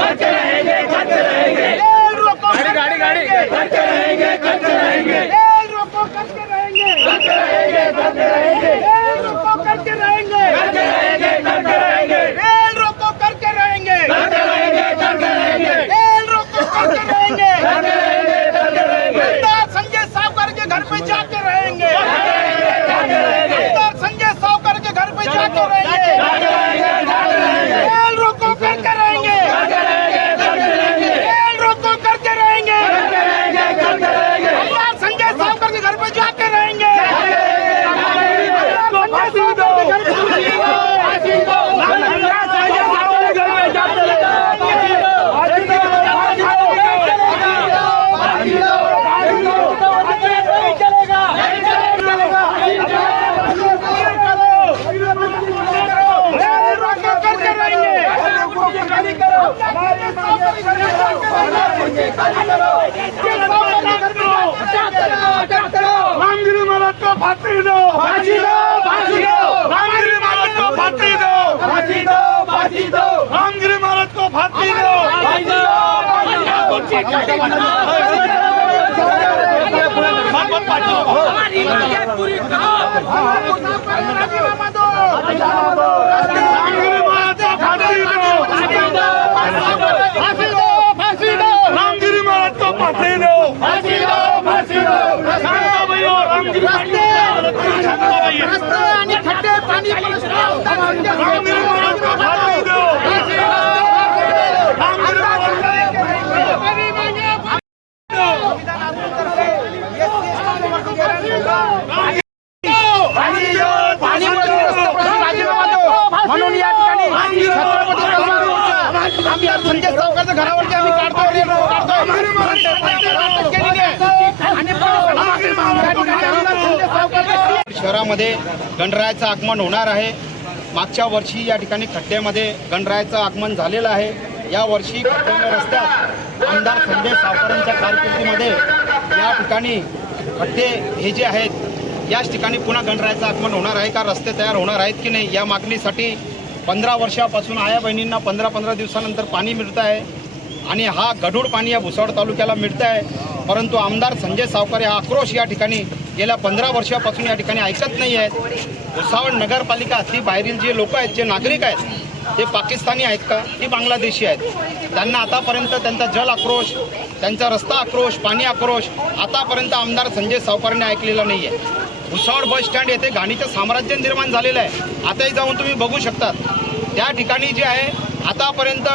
करते रहेंगे करते रहेंगे रेल रोको गाड़ी गाड़ी करते रहेंगे करते रहेंगे करते रहेंगे करते रहेंगे करते रहेंगे करते रहेंगे करते रहेंगे करते रहेंगे रोको करते रहेंगे करते रहेंगे करते रहेंगे रोको करते रहेंगे करते रहेंगे करते रहेंगे संजय सावकर के घर पे जाके रहेंगे संजय सावकर के घर पे जाके रहेंगे 왕들이 말았다 밭들이도 바지도 바지도 왕들이 말았다 밭들이도 바지도 바지도 왕들이 말았다 밭들이도 바지도 바지도 शांताबाई आणि खड्डे पाणी रामगिरी महाराज को फांसी दो रामगिरी महाराज म्हणून या ठिकाणी छत्रपती शिवाजी आम्ही आज संजय सावकारच्या घरावरती आम्ही काढतो रेल काढतो केलेली आहे आणि या ठिकाणी आमदार संजय सावकार शहरामध्ये गणरायाचं आगमन होणार आहे. मागच्या वर्षी या ठिकाणी खड्ड्यामध्ये गणरायाचं आगमन झालेलं आहे. या वर्षी खड्ड्याच्या रस्त्यात आमदार संजय सावकरांच्या कारकिर्दीमध्ये या ठिकाणी खड्डे हे जे आहेत याच ठिकाणी पुन्हा गणरायाचं आगमन होणार आहे का? रस्ते तयार होणार आहेत की नाही? या मागणीसाठी पंधरा वर्षापासून आया बहिणींना पंधरा पंधरा दिवसानंतर पाणी मिळतं आहे आणि हा गढूळ पाणी या भुसावळ तालुक्याला मिळतं आहे परंतु आमदार संजय सावकर हा आक्रोश या ठिकाणी गेल्या पंधरा वर्षापासून या ठिकाणी ऐकत नाही आहेत. भुसावळ नगरपालिका ती बाहेरील जे लोक आहेत जे नागरिक आहेत ते पाकिस्तानी आहेत का? ती बांगलादेशी आहेत? त्यांना आतापर्यंत त्यांचा जल आक्रोश त्यांचा रस्ता आक्रोश पाणी आक्रोश आतापर्यंत आमदार संजय सावकारांनी ऐकलेला नाही आहे भुसावळ बस स्टँड येथे घाणीचं साम्राज्य निर्माण झालेलं आहे. आताही जाऊन तुम्ही बघू शकतात. त्या ठिकाणी जे आहे आतापर्यंत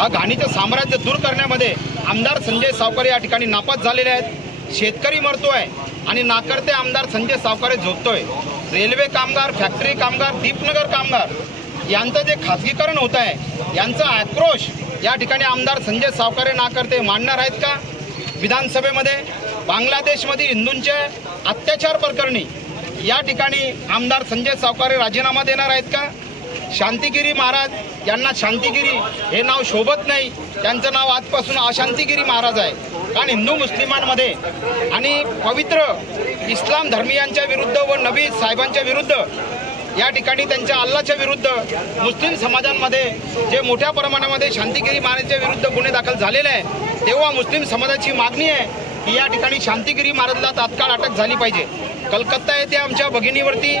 हा घाणीचं साम्राज्य दूर करण्यामध्ये आमदार संजय सावकर या ठिकाणी नापास झालेले आहेत. शेतकरी मरतोय आणि नाकर्ते आमदार संजय सावकारे झोपतोय. रेल्वे कामगार फॅक्टरी कामगार दीपनगर कामगार यांचं जे खाजगीकरण होत आहे यांचा आक्रोश या ठिकाणी आमदार संजय सावकारे नाकर्ते मांडणार आहेत का? विधानसभेमध्ये बांगलादेशमधील हिंदूंचे अत्याचार प्रकरणी या ठिकाणी आमदार संजय सावकारे राजीनामा देणार आहेत का? शांतिगिरी महाराज यांना शांतिगिरी हे नाव शोभत नाही. त्यांचं नाव आजपासून अशांतिगिरी महाराज आहे. कारण हिंदू मुस्लिमांमध्ये आणि पवित्र इस्लाम धर्मियांच्या विरुद्ध व नबी साहेबांच्या विरुद्ध या ठिकाणी त्यांच्या अल्लाच्या विरुद्ध मुस्लिम समाजांमध्ये जे मोठ्या प्रमाणामध्ये शांतिगिरी महाराजांच्या विरुद्ध गुन्हे दाखल झालेले आहे तेव्हा मुस्लिम समाजाची मागणी आहे की या ठिकाणी शांतिगिरी महाराजला तात्काळ अटक झाली पाहिजे. कलकत्ता येथे आमच्या भगिनीवरती